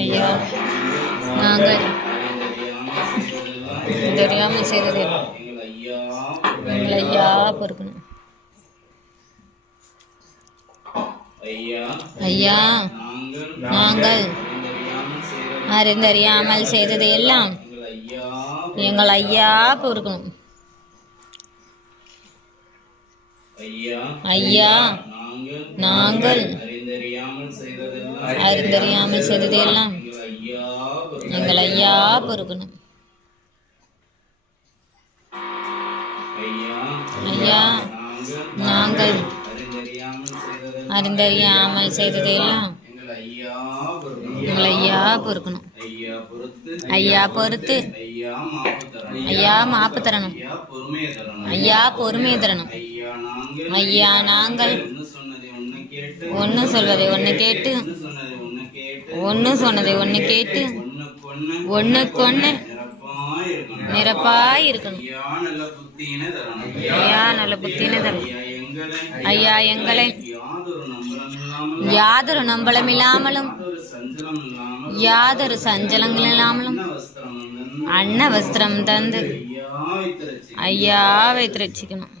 ஐயா நாங்கள் தெரியாமல் செய்தது எங்கள் ஐயா பொறுக்கணும். ஐயா நாங்கள் அறிந்தறியாமல் செய்தது எல்லாம் எங்கள் ஐயா பொறுக்கணும். ஐயா நாங்கள் அறிந்தறியாமல் செய்தது எல்லாம் எங்கள் ஐயா பொறுக்கணும். ஐயா நாங்கள் அறிந்தறியாமல் செய்ததையெல்லாம் எங்கள் ஐயா பொறுக்கணும். ஐயா பொறுத்து ஐயா மாப்பு தரணும். ஐயா பொறுமை தரணும். ஐயா நாங்கள் ஒன்று சொல்வதை ஒன்று கேட்டு ஒன்று சொன்னதை ஒன்று கேட்டு ஒன்றுக்கொன்று நிரப்பாய் இருக்கணும். ஐயா நல்ல புத்தியினை தரணும். ஐயா எங்களை யாதொரு நம்பலம் இல்லாமலும் யாதொரு சஞ்சலங்கள் இல்லாமலும் அன்ன வஸ்திரம் தந்து ஐயா வைத்து ரட்சிக்கணும்.